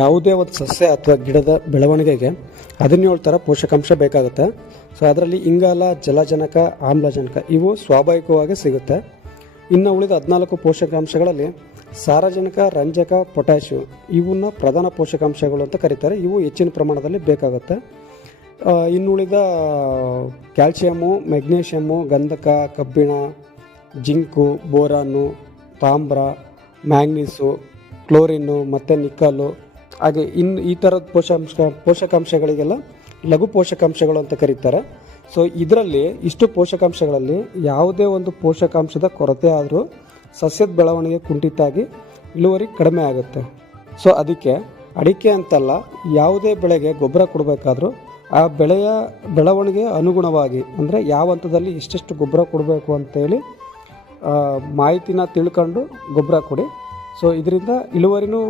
ಯಾವುದೇ ಒಂದು ಸಸ್ಯ ಅಥವಾ ಗಿಡದ ಬೆಳವಣಿಗೆಗೆ ಹದಿನೇಳು ಥರ ಪೋಷಕಾಂಶ ಬೇಕಾಗುತ್ತೆ. ಸೊ ಅದರಲ್ಲಿ ಇಂಗಾಲ, ಜಲಜನಕ, ಆಮ್ಲಜನಕ ಇವು ಸ್ವಾಭಾವಿಕವಾಗಿ ಸಿಗುತ್ತೆ. ಇನ್ನು ಉಳಿದ ಹದಿನಾಲ್ಕು ಪೋಷಕಾಂಶಗಳಲ್ಲಿ ಸಾರಜನಕ, ರಂಜಕ, ಪೊಟ್ಯಾಷಿಯಂ ಇವನ್ನ ಪ್ರಧಾನ ಪೋಷಕಾಂಶಗಳು ಅಂತ ಕರೀತಾರೆ. ಇವು ಹೆಚ್ಚಿನ ಪ್ರಮಾಣದಲ್ಲಿ ಬೇಕಾಗುತ್ತೆ. ಇನ್ನುಳಿದ ಕ್ಯಾಲ್ಸಿಯಮ್ಮು ಮೆಗ್ನೀಷಿಯಮ್ಮು ಗಂಧಕ, ಕಬ್ಬಿಣ, ಜಿಂಕು, ಬೋರಾನು, ತಾಮ್ರ, ಮ್ಯಾಂಗ್ನೀಸು ಕ್ಲೋರಿನ್ನು, ಮತ್ತು ನಿಕ್ಕಲ್ಲು ಹಾಗೆ ಇನ್ನು ಈ ಥರದ ಪೋಷಕಾಂಶ ಪೋಷಕಾಂಶಗಳಿಗೆಲ್ಲ ಲಘು ಪೋಷಕಾಂಶಗಳು ಅಂತ ಕರೀತಾರೆ. ಸೊ ಇದರಲ್ಲಿ ಇಷ್ಟು ಪೋಷಕಾಂಶಗಳಲ್ಲಿ ಯಾವುದೇ ಒಂದು ಪೋಷಕಾಂಶದ ಕೊರತೆ ಆದರೂ ಸಸ್ಯದ ಬೆಳವಣಿಗೆ ಕುಂಠಿತಾಗಿ ಇಳುವರಿ ಕಡಿಮೆ ಆಗುತ್ತೆ. ಸೊ ಅದಕ್ಕೆ ಅಡಿಕೆ ಅಂತಲ್ಲ, ಯಾವುದೇ ಬೆಳೆಗೆ ಗೊಬ್ಬರ ಕೊಡಬೇಕಾದ್ರೂ ಆ ಬೆಳೆಯ ಬೆಳವಣಿಗೆ ಅನುಗುಣವಾಗಿ, ಅಂದರೆ ಯಾವ ಹಂತದಲ್ಲಿ ಎಷ್ಟೆಷ್ಟು ಗೊಬ್ಬರ ಕೊಡಬೇಕು ಅಂತೇಳಿ ಮಾಹಿತಿನ ತಿಳ್ಕೊಂಡು ಗೊಬ್ಬರ ಕೊಡಿ. ಸೊ ಇದರಿಂದ ಇಳುವರಿನೂ